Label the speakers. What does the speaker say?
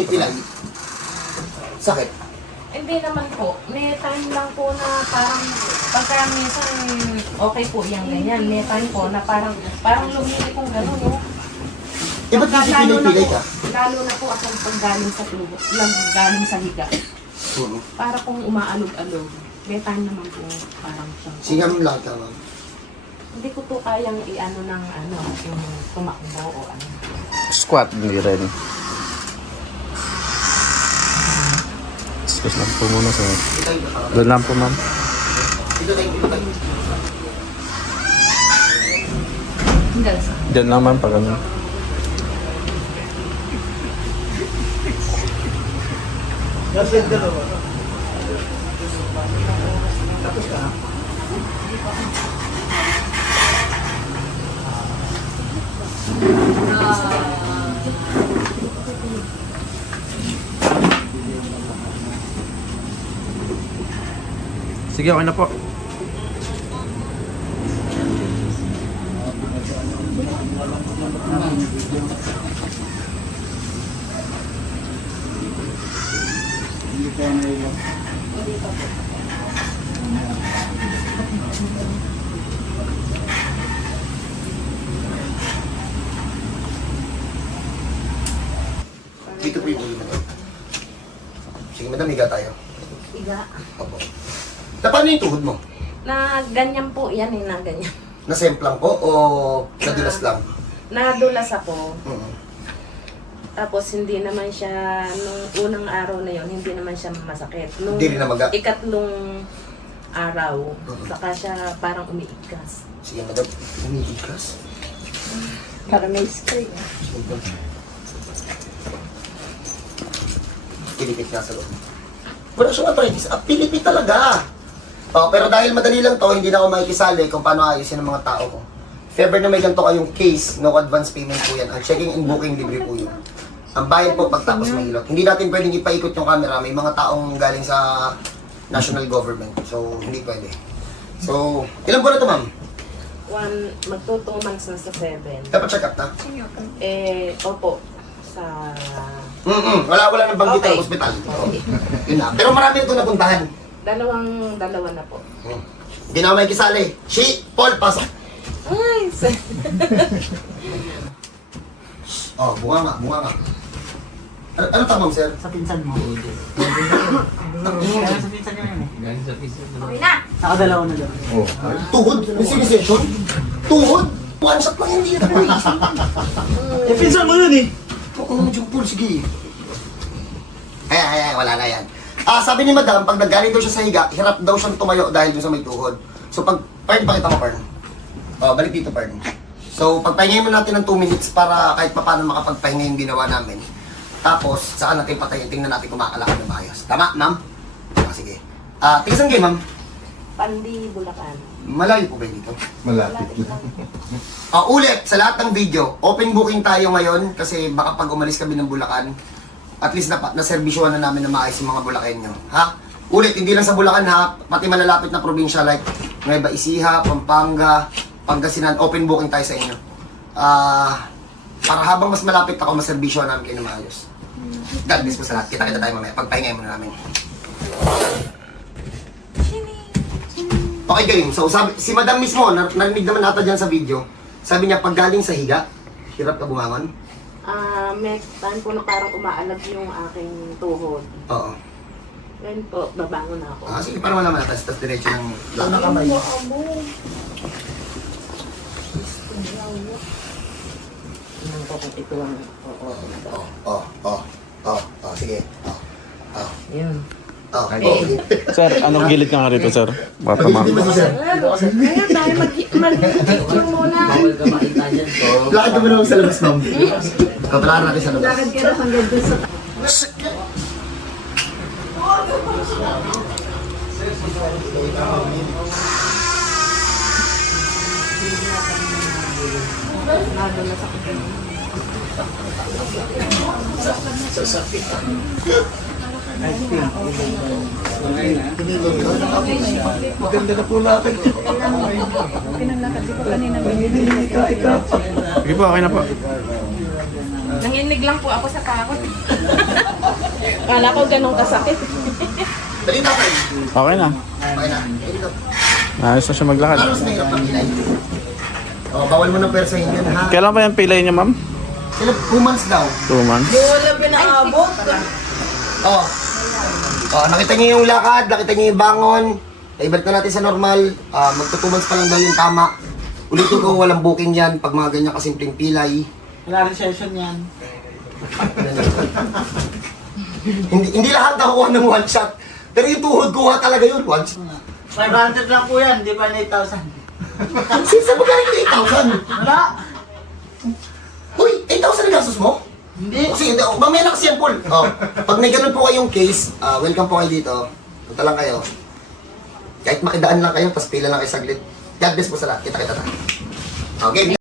Speaker 1: pinipilay. Sakit.
Speaker 2: Hindi naman po. May time lang po na parang pagka minsan okay po yung ganyan. May time po na parang lumili kong gano'n, no?
Speaker 1: Eh, ba't kasi pinipilay ka?
Speaker 2: Lalo na po akong paggaling sa tubo, galing sa higa. Para pong umaalog-alog. May time naman po parang siyang...
Speaker 1: Singa mo lahat ka, ma'am.
Speaker 2: Hindi ko po kayang i-ano ng ano, yung tumakbo o ano.
Speaker 3: Squat, hindi rin. Excuse lang po muna sir. Doon lang po ma'am.
Speaker 1: Dito tayo.
Speaker 2: Hanggang sa...
Speaker 3: Diyan lang ma'am pag ano. Sige, okay na po.
Speaker 1: Dito po yung ulo, madam. Sige, madam, higa tayo.
Speaker 2: Higa.
Speaker 1: Opo. Na paano yung tuhod mo?
Speaker 2: Na ganyan po yan eh, na ganyan.
Speaker 1: Nasemplang po o nadulas lang?
Speaker 2: Nadulas ako.
Speaker 1: Mhm.
Speaker 2: Tapos hindi naman siya, nung unang araw na yon hindi naman siya masakit. Nung
Speaker 1: Hindi rin namaga?
Speaker 2: ikatlong araw, saka siya parang umiigas.
Speaker 1: Sige, madam. Umiigas.
Speaker 2: Para may spray.
Speaker 1: Pilipit nga sa loob. Wala siyang arthritis. Pilipit talaga. Oh, pero dahil madali lang to, hindi na ako makikisali kung paano ayusin ng mga tao ko. If ever na may ganito kayong case, no advance payment po yan. Ang checking and booking libre po yun. Ang bayad po pagtapos mahilot. Hindi natin pwedeng ipaikot yung camera. May mga taong galing sa national government. So, hindi pwede. So, ilan po na to, ma'am?
Speaker 2: Magto 2 months na sa 7.
Speaker 1: Dapat check up na?
Speaker 2: Opo. Sa...
Speaker 1: Wala nang banggit
Speaker 2: Okay.
Speaker 1: ng ospital. Oh. Yun na. Pero marami ito napuntahan.
Speaker 2: Dalawa na po.
Speaker 1: Hindi na ako may kisali. Paul, pasok.
Speaker 2: Ay,
Speaker 1: Oh, bunga nga. Ano tamang, sir?
Speaker 4: Sa pinsan mo.
Speaker 1: Ang
Speaker 4: Sa pinsan niya yun eh.
Speaker 2: okay na!
Speaker 4: Nakadalawa na doon.
Speaker 1: tuhod? May sinisession? Tuhod? One shot lang hindi na.
Speaker 4: Eh, pinsan mo yun eh.
Speaker 1: Oo, Jung Paul, sige. Ay, wala na yan. Sabi ni madam, pag nagaling daw siya sa higa, hirap daw siyang tumayo dahil dun sa may tuhod. So pag, Pern, pakita mo, Pern. Balik dito, Pern. So, pagpahingayin mo natin ng 2 minutes para kahit paano makapagpahinga yung ginawa namin. Tapos, saka natin patayin, tingnan natin kung makakalakad na maayos. Tama, ma'am? Sige. Tigasan kayo, ma'am.
Speaker 2: Pandi, Bulacan.
Speaker 1: Malayo po ba yun dito?
Speaker 5: Malapit lang.
Speaker 1: Ulit, sa lahat ng video, open booking tayo ngayon kasi baka pag umalis kami ng Bulacan, at least naservisyohan na namin na maayos yung mga Bulacanyo. Ha? Ulit, hindi lang sa Bulacan ha, pati malalapit na probinsya like Nueva Ecija, Pampanga, Pangasinan, open booking tayo sa inyo. Para habang mas malapit ako, maservisyohan namin kayo na maayos. God bless po sa lahat. Kita-kita tayo mamaya. Pagpahingay muna namin. Okay game. So sabi, si madam mismo, narinig naman nata dyan sa video, sabi niya pag galing sa higa, hirap ka bumangon?
Speaker 2: May time po na parang umaalag yung aking tuhod.
Speaker 1: Oo.
Speaker 2: Ngayon po, babangon na ako.
Speaker 1: Sige, para wala naman natas, tapos diretso ng
Speaker 4: Una kamay.
Speaker 2: Nang ko kung ito lang.
Speaker 1: Sige.
Speaker 2: Yun.
Speaker 1: Okay.
Speaker 3: Sir, anong gilid ka nga rito sir? Baka ma'am.
Speaker 2: Kaya tayo mag-picture muna.
Speaker 1: Lakad ka mo naman sa labas, ma'am. Kapalaan natin sa labas.
Speaker 2: Lakad ka na hanggang dun sa... Nadulas ako dun.
Speaker 1: Maganda na po natin.
Speaker 3: Sige po, okay na po.
Speaker 2: Nanginig lang po ako sa takot. Akala ko ganun kasakit.
Speaker 1: Dali na kayo.
Speaker 3: Okay na.
Speaker 1: Okay na. Dito.
Speaker 3: Ayos na siya maglakad.
Speaker 1: Ano mas mahirap ang pilay? Oh, bawal mo ng persahin yan, ha?
Speaker 3: Kailan ba yung pilay niya, ma'am?
Speaker 1: Sila 2 months daw.
Speaker 3: 2 months.
Speaker 2: Wala pinaabot.
Speaker 1: Oh. Oh, nakita niyo yung lakad, nakita niyo yung bangon. Ibalik na natin sa normal. Magto 2 months pa lang daw yung tama. Ulitin ko, walang booking yan pag mga ganyan kasimpleng pilay.
Speaker 4: Wala rin session yan.
Speaker 1: hindi lahat nakukuha ng one shot. Pero yung tuhod kuha talaga yun, one shot.
Speaker 4: 500 lang po yan, di ba 8,000?
Speaker 1: Saan mo galing yung 8,000?
Speaker 4: Wala!
Speaker 1: Uy, 8,000 ang gastos mo?
Speaker 4: Hindi.
Speaker 1: Kasi, mamaya na kasi yan, Paul. Oh, pag may ganun po kayong case, welcome po kayo dito. Punta lang kayo. Kahit makidaan lang kayo, tapos pila lang kayo saglit. God bless po sa lahat. Kita-kita tayo. Okay.